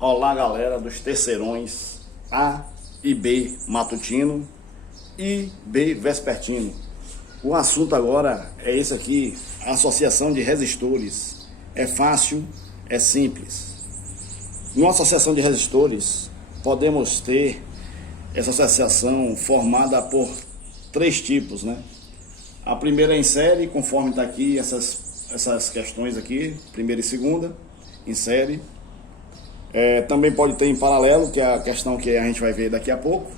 Olá, galera dos terceirões A e B matutino e B vespertino. O assunto agora é esse aqui, a associação de resistores. É fácil, é simples. Numa associação de resistores, podemos ter essa associação formada por três tipos, né? A primeira é em série, conforme está aqui essas questões aqui, primeira e segunda, em série. Também pode ter em paralelo, que é a questão que a gente vai ver daqui a pouco.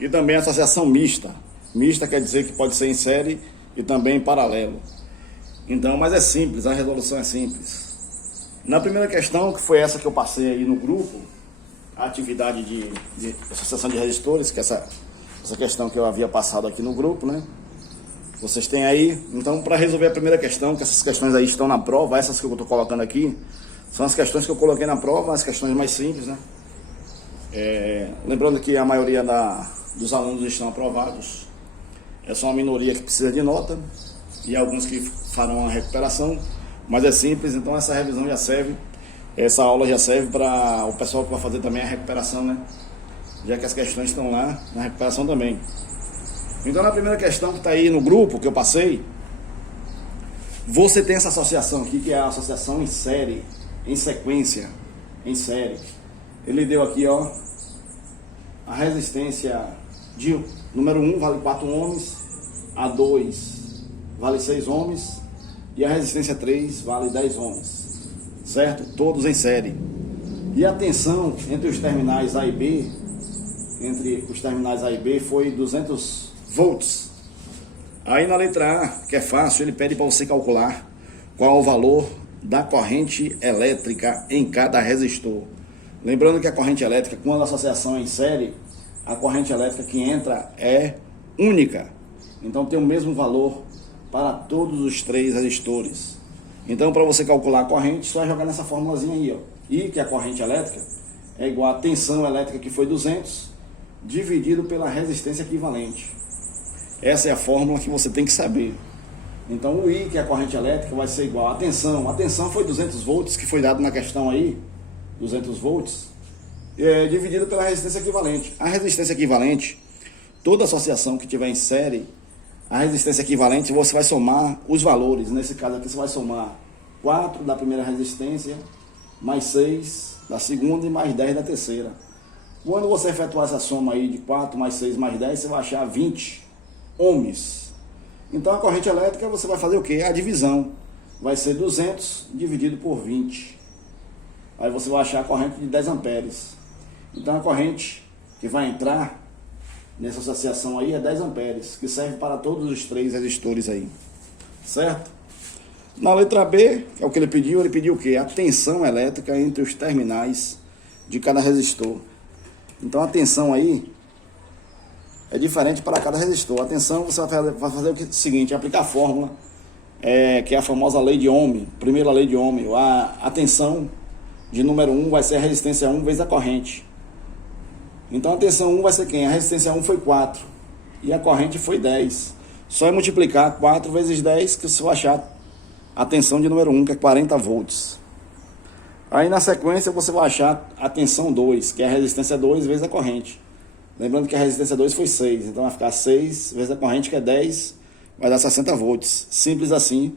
E também a associação mista. Mista quer dizer que pode ser em série e também em paralelo. Então, mas é simples, a resolução é simples. Na primeira questão, que foi essa que eu passei aí no grupo, a atividade de associação de resistores, que é essa questão que eu havia passado aqui no grupo, né? Vocês têm aí. Então, para resolver a primeira questão, que essas questões aí estão na prova, essas que eu estou colocando aqui, são as questões que eu coloquei na prova, as questões mais simples, né? Lembrando que a maioria dos alunos estão aprovados. É só uma minoria que precisa de nota e alguns que farão a recuperação, mas é simples, então essa revisão já serve, essa aula já serve para o pessoal que vai fazer também a recuperação, né? Já que as questões estão lá na recuperação também. Então, na primeira questão que está aí no grupo que eu passei, você tem essa associação aqui, que é a associação em série, em sequência, em série. Ele deu aqui, ó, a resistência de número 1 vale 4 ohms, a 2 vale 6 ohms e a resistência 3 vale 10 ohms, certo? Todos em série. E a tensão entre os terminais A e B, foi 200 volts. Aí na letra A, que é fácil, ele pede para você calcular qual o valor da corrente elétrica em cada resistor. Lembrando que a corrente elétrica, quando a associação é em série, a corrente elétrica que entra é única. Então tem o mesmo valor para todos os três resistores. Então, para você calcular a corrente, só jogar nessa formulazinha aí, ó. I, que é a corrente elétrica, é igual a tensão elétrica, que foi 200, dividido pela resistência equivalente. Essa é a fórmula que você tem que saber. Então o I, que é a corrente elétrica, vai ser igual a tensão. A tensão foi 200 volts, que foi dado na questão aí, 200 volts, dividido pela resistência equivalente. A resistência equivalente, toda associação que tiver em série, a resistência equivalente, você vai somar os valores. Nesse caso aqui, você vai somar 4 da primeira resistência, mais 6 da segunda e mais 10 da terceira. Quando você efetuar essa soma aí de 4 mais 6 mais 10, você vai achar 20 ohms. Então a corrente elétrica você vai fazer o quê? A divisão. Vai ser 200 dividido por 20. Aí você vai achar a corrente de 10 amperes. Então a corrente que vai entrar nessa associação aí é 10 amperes, que serve para todos os três resistores aí. Certo? Na letra B, que é o que ele pediu o quê? A tensão elétrica entre os terminais de cada resistor. Então a tensão aí é diferente para cada resistor. A tensão você vai fazer o seguinte, aplicar a fórmula, que é a famosa lei de Ohm, primeira lei de Ohm. A tensão de número 1 vai ser a resistência 1 vezes a corrente. Então a tensão 1 vai ser quem? A resistência 1 foi 4 e a corrente foi 10. Só é multiplicar 4 vezes 10 que você vai achar a tensão de número 1, que é 40 volts. Aí na sequência você vai achar a tensão 2, que é a resistência 2 vezes a corrente. Lembrando que a resistência 2 foi 6, então vai ficar 6 vezes a corrente, que é 10, vai dar 60 volts. Simples assim.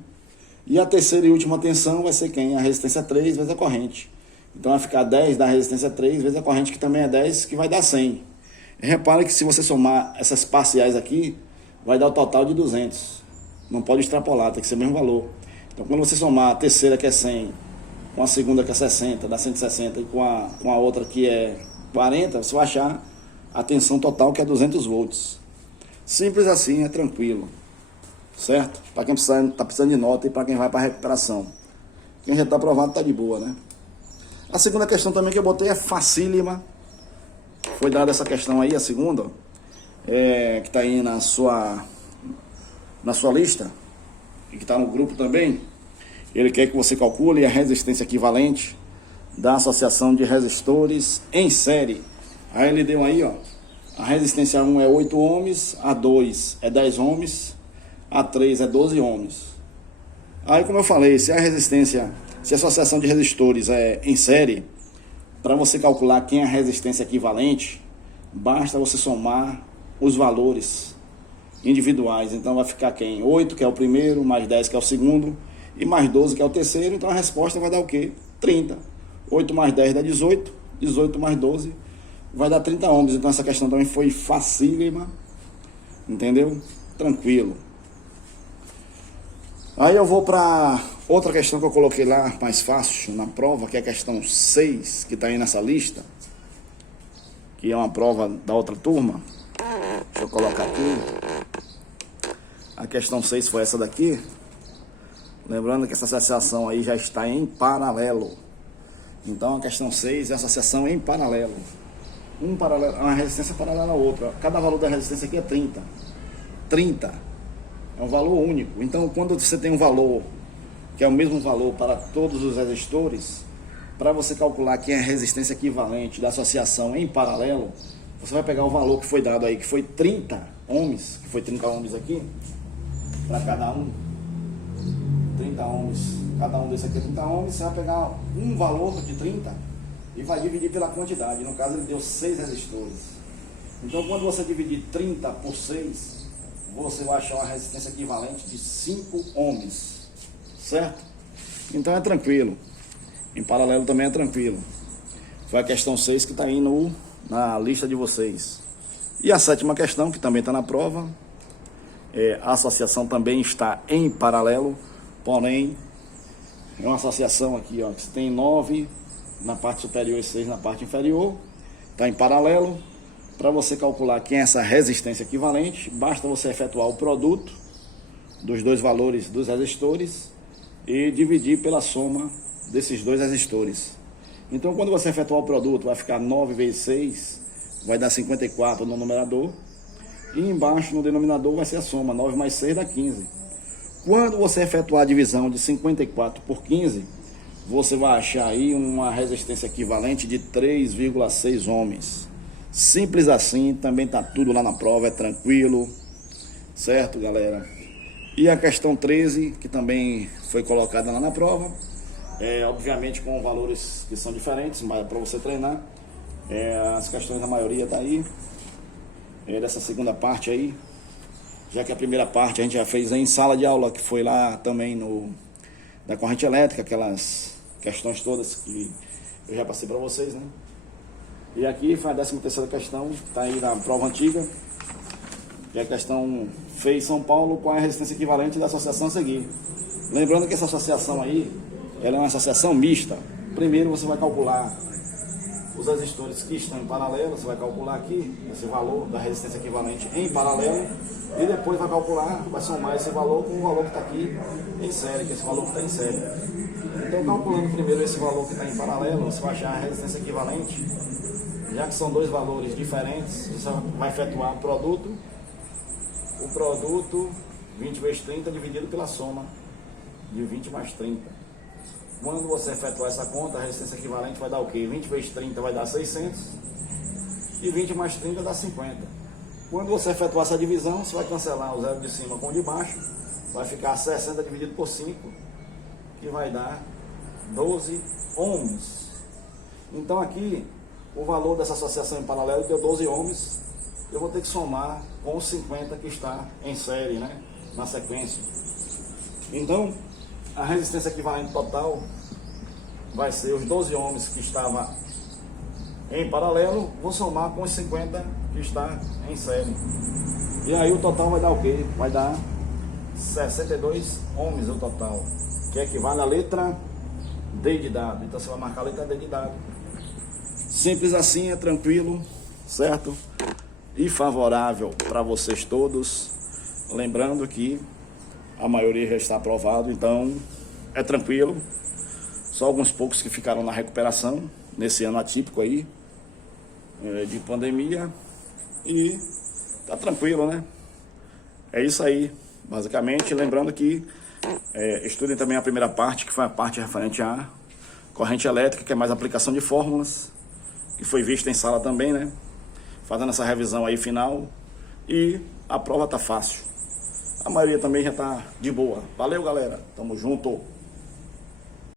E a terceira e última tensão vai ser quem? A resistência 3 vezes a corrente. Então vai ficar 10 da resistência 3 vezes a corrente, que também é 10, que vai dar 100. E repare que se você somar essas parciais aqui, vai dar o total de 200. Não pode extrapolar, tem que ser o mesmo valor. Então quando você somar a terceira, que é 100, com a segunda, que é 60, dá 160, e com a outra, que é 40, você vai achar a tensão total, que é 200 volts. Simples assim, é tranquilo. Certo? Para quem está precisando de nota e para quem vai para a recuperação. Quem já está aprovado está de boa, né? A segunda questão também que eu botei é facílima. Foi dada essa questão aí, a segunda, que está aí na sua lista, e que está no grupo também. Ele quer que você calcule a resistência equivalente da associação de resistores em série. Aí ele deu aí, ó, a resistência 1 é 8 ohms, a 2 é 10 ohms, a 3 é 12 ohms. Aí, como eu falei, se a associação de resistores é em série, Para você calcular quem é a resistência equivalente, basta você somar os valores individuais. Então vai ficar quem? 8, que é o primeiro, mais 10, que é o segundo, e mais 12, que é o terceiro. Então a resposta vai dar o quê? 30. 8 mais 10 dá 18, 18 mais 12 vai dar 30 ohms. Então essa questão também foi facílima, entendeu? Tranquilo. Aí eu vou para outra questão que eu coloquei lá, mais fácil na prova, que é a questão 6, que está aí nessa lista, que é uma prova da outra turma. Deixa eu colocar aqui. A questão 6 foi essa daqui. Lembrando que essa associação aí já está em paralelo. Então a questão 6 é associação em paralelo. Uma resistência paralela à outra. Cada valor da resistência aqui é 30. 30 é um valor único. Então quando você tem um valor que é o mesmo valor para todos os resistores, para você calcular quem é a resistência equivalente da associação em paralelo, você vai pegar o valor que foi dado aí, que foi 30 ohms, que foi 30 ohms aqui, para cada um, 30 ohms, cada um desse aqui é 30 ohms, você vai pegar um valor de 30 e vai dividir pela quantidade. No caso ele deu 6 resistores. Então quando você dividir 30 por 6, você vai achar uma resistência equivalente de 5 ohms, certo? Então é tranquilo. Em paralelo também é tranquilo. Foi a questão 6 que está aí na lista de vocês. E a 7ª questão, que também está na prova, a associação também está em paralelo, porém é uma associação aqui, ó, que tem 9 na parte superior e 6 na parte inferior, está em paralelo. Para você calcular quem é essa resistência equivalente, basta você efetuar o produto dos dois valores dos resistores e dividir pela soma desses dois resistores. Então quando você efetuar o produto, vai ficar 9 vezes 6, vai dar 54 no numerador, e embaixo no denominador vai ser a soma, 9 mais 6 dá 15. Quando você efetuar a divisão de 54 por 15, você vai achar aí uma resistência equivalente de 3,6 ohms. Simples assim, também tá tudo lá na prova, é tranquilo, certo, galera? E a questão 13, que também foi colocada lá na prova, obviamente com valores que são diferentes, mas para você treinar, as questões da maioria tá aí, dessa segunda parte aí, já que a primeira parte a gente já fez em sala de aula, que foi lá também da corrente elétrica, aquelas questões todas que eu já passei para vocês, né? E aqui foi a 13ª questão, está aí na prova antiga, e a questão fez São Paulo, qual é a resistência equivalente da associação a seguir. Lembrando que essa associação aí, ela é uma associação mista. Primeiro você vai calcular os resistores que estão em paralelo, você vai calcular aqui esse valor da resistência equivalente em paralelo, e depois vai calcular, vai somar esse valor com o valor que está aqui em série, que é esse valor que está em série. Então calculando primeiro esse valor que está em paralelo, você vai achar a resistência equivalente. Já que são dois valores diferentes, você vai efetuar o produto 20 vezes 30 dividido pela soma de 20 mais 30. Quando você efetuar essa conta, a resistência equivalente vai dar o quê? 20 vezes 30 vai dar 600 e 20 mais 30 dá 50. Quando você efetuar essa divisão, você vai cancelar o zero de cima com o de baixo, vai ficar 60 dividido por 5, que vai dar 12 ohms. Então aqui, o valor dessa associação em paralelo deu 12 ohms, eu vou ter que somar com os 50 que está em série, né, na sequência. Então, a resistência equivalente total vai ser os 12 ohms que estava em paralelo, vou somar com os 50 que está em série. E aí o total vai dar o quê? Vai dar 62 ohms o total, que equivale à letra D de dado. Então você vai marcar a letra D de dado. Simples assim, é tranquilo, certo? E favorável para vocês todos. Lembrando que a maioria já está aprovado, então é tranquilo. Só alguns poucos que ficaram na recuperação nesse ano atípico aí de pandemia, e tá tranquilo, né? É isso aí, basicamente. Lembrando que estudem também a primeira parte, que foi a parte referente à corrente elétrica, que é mais aplicação de fórmulas, que foi vista em sala também, né? Fazendo essa revisão aí final, e a prova tá fácil. A maioria também já tá de boa. Valeu, galera. Tamo junto.